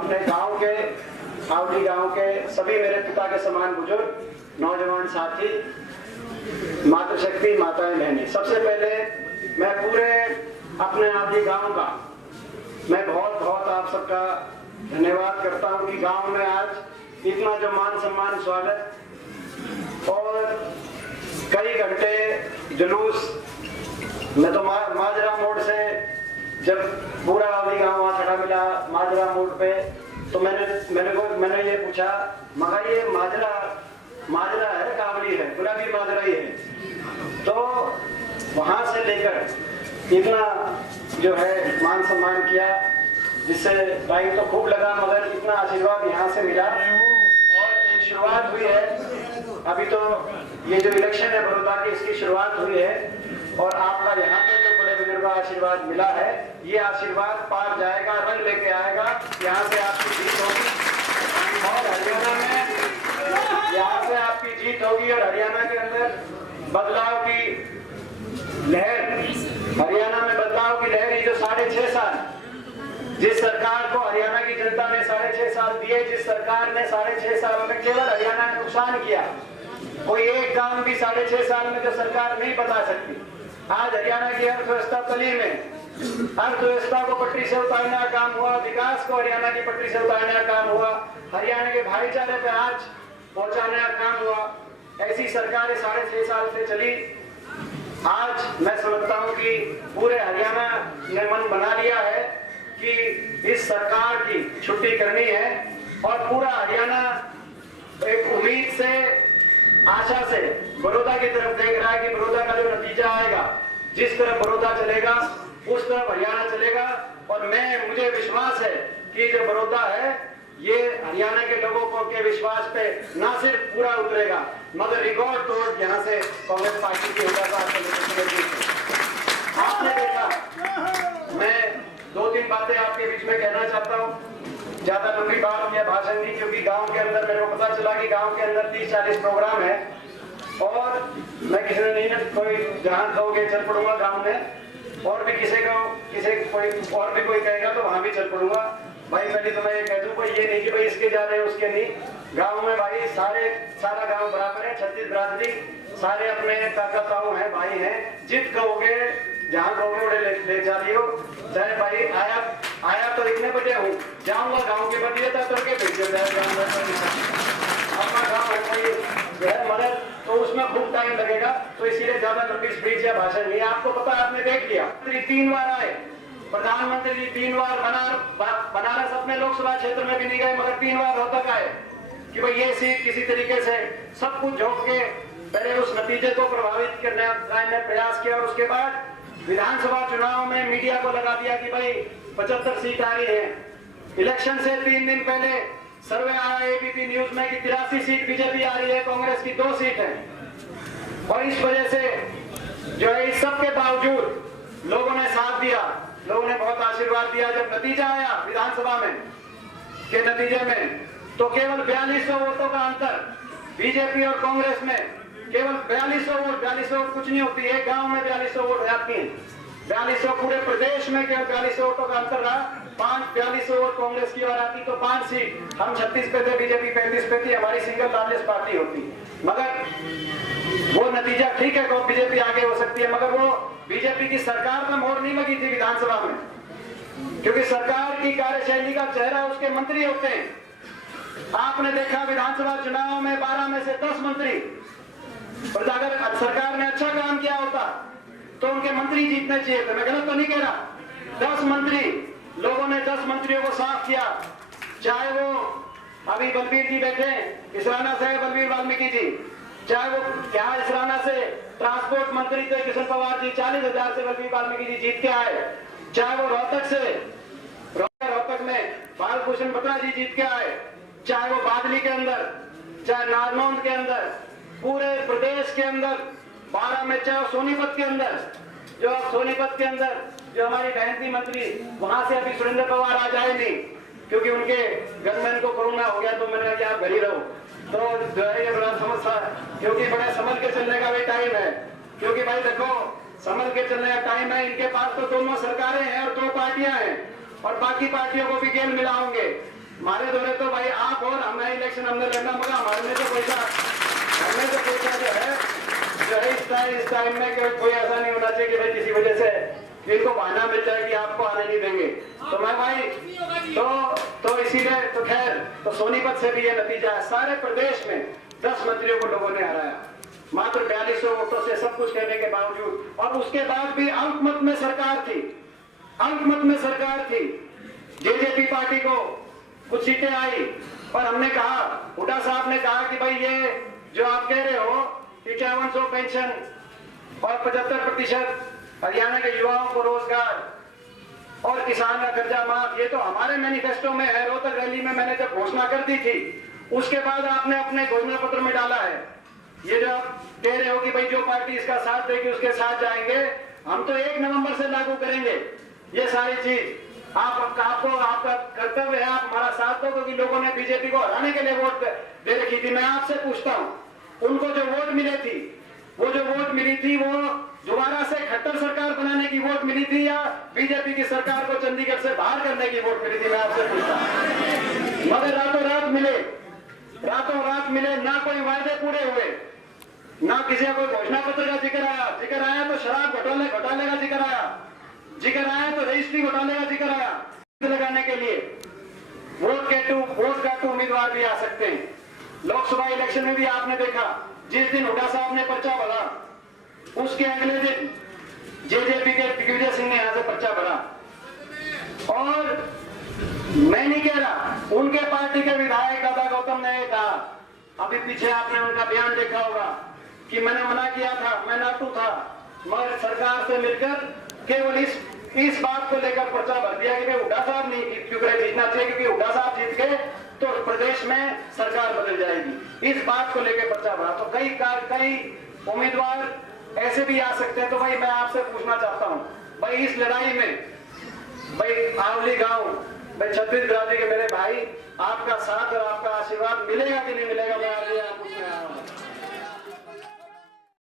अपने गांव के आवड़ी गांव के सभी मेरे पिता के समान बुजुर्ग, नौजवान साथी, मातृशक्ति, माताएं, बहनें, सबसे पहले मैं पूरे अपने आवड़ी गांव का मैं बहुत बहुत आप सबका धन्यवाद करता हूं कि गांव में आज इतना जो मान सम्मान, स्वागत और कई घंटे जुलूस। मैं तो माजरा मोड़ से जब पूरा आवड़ी गांव वहां खड़ा मिला माजरा मोड़ पे, तो मैंने ये पूछा, मगर ये माजरा है कावड़ी है, पूरा भी माजरा ही है। तो वहां से लेकर इतना जो है मान सम्मान किया, जिससे टाइम तो खूब लगा, मगर इतना आशीर्वाद यहाँ से मिला। और एक शुरुआत हुई है, अभी तो ये जो इलेक्शन है बड़ौदा की, इसकी शुरुआत हुई है और आपका यहाँ पे जो बड़े बुजुर्ग का आशीर्वाद मिला है, ये आशीर्वाद पार जाएगा, रंग लेके आएगा। यहाँ से आपकी जीत होगी और हरियाणा में यहाँ से आपकी जीत होगी और हरियाणा के अंदर बदलाव की लहर, हरियाणा में बदलाव की लहर, ये जो 6.5 साल जिस सरकार को हरियाणा की जनता ने 6.5 साल दिए, जिस सरकार ने 6.5 साल में केवल हरियाणा में नुकसान किया, कोई एक काम भी 6.5 साल में जो सरकार नहीं बता सकती। आज हरियाणा की अर्थव्यवस्था तली में, अर्थव्यवस्था को पटरी से उतारने का काम हुआ, विकास को हरियाणा की पटरी से उतारने का काम हुआ, हरियाणा के भाईचारे पे आज पहुंचाने का काम हुआ। ऐसी सरकारें 6.5 साल से चली। आज मैं समझता हूं कि पूरे हरियाणा ने मन बना लिया है कि इस सरकार की छुट्टी करनी है और पूरा हरियाणा एक उम्मीद से, आशा से बड़ौदा की तरफ देख रहा है कि बड़ौदा का जो नतीजा आएगा, जिस तरफ बड़ौदा चलेगा उस तरफ हरियाणा चलेगा। और मुझे विश्वास है कि जो बड़ौदा है ये हरियाणा के लोगों को के विश्वास पे ना सिर्फ पूरा उतरेगा, मगर रिकॉर्ड तोड़ यहाँ से कांग्रेस पार्टी की आपने देखा। मैं 2-3 बातें आपके बीच में कहना चाहता हूँ, ज्यादा लंबी बात या भाषण नहीं, क्योंकि गांव के अंदर मेरे को पता चला कि गांव के अंदर 30-40 प्रोग्राम है और मैं किसी ने नहीं, कोई जहां कहोगे चल पड़ूंगा गांव में, और भी कोई कहेगा तो वहां भी चल पड़ूंगा। भाई पहले तो मैं ये कह दूं, कोई ये नहीं कि भाई इसके जा रहे हैं उसके नहीं, गांव में भाई सारा गांव बराबर है, 36 बिरादरी, सारे अपने काका ताऊ हैं, भाई हैं, जित कहोगे जहां कहोगे उड़े ले जा लियो। चाहे भाई आया तो इतने बजे हूँ, जाऊंगा गाँव के बदले करके भेज देता है अपना गाँव है, मगर तो उसमें खूब टाइम लगेगा, तो इसीलिए ज्यादा लंबी स्पीच या भाषण नहीं। आपको पता है, आपने देख लिया, 3 बार आए प्रधानमंत्री जी, 3 बार बनारस अपने लोकसभा क्षेत्र में भी नहीं गए, मगर 3 बार रोहतक आए कि भाई ये सीट किसी तरीके से सब कुछ झोंक के पहले उस नतीजे को प्रभावित करने का प्रयास किया और उसके बाद विधानसभा चुनाव में मीडिया को लगा दिया कि भाई 75 सीट आ रही है। इलेक्शन से 3 दिन पहले सर्वे आया एबीपी न्यूज में कि 83 सीट बीजेपी आ रही है, कांग्रेस की 2 सीट है। और इस वजह से जो है, इस सब के बावजूद लोगों ने साथ दिया, लोगों ने बहुत आशीर्वाद दिया। जब नतीजा आया विधानसभा में के नतीजे में, तो केवल 4200 वोटों का अंतर बीजेपी और कांग्रेस में, केवल 4200 वोट कुछ नहीं होती है, गांव में 4200 वोट आती है, 4200 पूरे प्रदेश में केवल 4200 वोटों का अंतर रहा। 4200 वोट कांग्रेस की ओर आती तो 5 सीट, हम 36 पे थे, बीजेपी 35 पे थी, हमारी सिंगल लार्जेस्ट पार्टी होती। मगर वो नतीजा ठीक है, तो बीजेपी आगे हो सकती है, मगर वो बीजेपी की सरकार में मोहर नहीं लगी थी विधानसभा में, क्योंकि सरकार की कार्यशैली का चेहरा उसके मंत्री होते हैं। आपने देखा विधानसभा चुनाव में 12 में से 10 मंत्री, और अगर सरकार ने अच्छा काम किया होता तो उनके मंत्री जीतने चाहिए थे। मैं गलत तो नहीं कह रहा। 10 मंत्री, लोगों ने 10 मंत्रियों को साफ किया, चाहे वो अभी बलबीर जी बैठे इसराना से, बलबीर वाल्मीकि जी, चाहे वो क्या इसराना से ट्रांसपोर्ट मंत्री थे किशन पवार जी, 40,000 से बलबीर वाल्मीकि जी जीत के आए, चाहे वो रोहतक में बालभूषण बत्रा जी जीत के आए, चाहे वो बादली के अंदर, चाहे नारनौंद के अंदर, पूरे प्रदेश के अंदर 12 में, चाहे सोनीपत के अंदर, जो हमारी बहन थी मंत्री, वहां से अभी सुरेंद्र पवार आ जाए नहीं, क्योंकि उनके गनमैन को कोरोना हो गया, तो मैंने कहा आप घर ही रहो। तो जो है ये बड़ा समस्या, क्योंकि बड़े संभल के चलने का भी टाइम है, क्योंकि भाई देखो संभल के चलने का टाइम है। इनके पास तो दोनों सरकारें हैं और 2 पार्टियां हैं, और बाकी पार्टियों को भी गेम मिलाओगे। हमारे दौरे तो भाई आप और हमें इलेक्शन हमने लड़ना, मगर हमारे तो पैसा जो है इस टाइम में कोई ऐसा नहीं होना चाहिए कि भाई किसी वजह से इनको बहाना मिल जाए कि आपको आने नहीं देंगे। तो मैं भाई तो इसीलिए तो खैर तो सोनीपत से भी ये नतीजा है, सारे प्रदेश में 10 मंत्रियों को लोगों ने हराया मात्र 4200 वोटों से, सब कुछ करने के बावजूद। और उसके बाद भी अल्पमत में सरकार थी, अल्पमत में सरकार थी। जेजेपी पार्टी को कुछ सीटें आई, पर हमने कहा, हुड्डा साहब ने कहा कि भाई ये जो आप कह रहे हो 5100 पेंशन और 75% हरियाणा के युवाओं को रोजगार और किसान का कर्जा माफ, ये तो हमारे मैनिफेस्टो में है। रोहतक रैली में मैंने जब घोषणा कर दी थी, उसके बाद आपने अपने घोषणा पत्र में डाला है। ये जो आप कह रहे हो कि भाई जो पार्टी इसका साथ देगी उसके साथ जाएंगे, हम तो 1 नवंबर से लागू करेंगे ये सारी चीज। आपको आपका कर्तव्य है, आप हमारा साथ दो, क्योंकि लोगों ने बीजेपी को हराने के लिए वोट दे रखी थी। मैं आपसे पूछता हूँ, उनको जो वोट मिले थी, वो जो वोट मिली थी वो दोबारा से खट्टर सरकार बनाने की वोट मिली थी या बीजेपी की सरकार को चंडीगढ़ से बाहर करने की वोट मिली थी? मैं आपसे पूछता हूँ। मगर रातों रात मिले, ना कोई वायदे पूरे हुए, ना किसी का कोई घोषणा पत्र का जिक्र आया तो शराब घोटाले का जिक्र आया तो रजिस्ट्री घोटाले का जिक्र आया। लगाने के लिए वोट काटू उम्मीदवार भी आ सकते हैं। लोकसभा इलेक्शन में भी आपने देखा, जिस दिन हुड्डा साहब ने पर्चा भरा, उसके अगले दिन जेजेपी के दिग्विजय सिंह ने यहां से पर्चा भरा। और मैं नहीं कह रहा, उनके पार्टी के विधायक दादा गौतम ने कहा, अभी पीछे आपने उनका बयान देखा होगा कि मैंने मना किया था, मैं नाटू था, मगर सरकार से मिलकर केवल इस बात को लेकर पर्चा भर दिया कि हुड्डा साहब नहीं क्योंकि जीतना चाहिए, क्योंकि हुड्डा साहब जीत गए तो प्रदेश में सरकार बदल जाएगी, इस बात को लेकर पर्चा भरा। तो कई उम्मीदवार ऐसे भी आ सकते हैं। तो भाई मैं आपसे पूछना चाहता हूं, भाई इस लड़ाई में भाई आवली गांव, भाई छत्तीसगढ़ के मेरे भाई, आपका साथ और आपका आशीर्वाद मिलेगा कि नहीं मिलेगा? मैं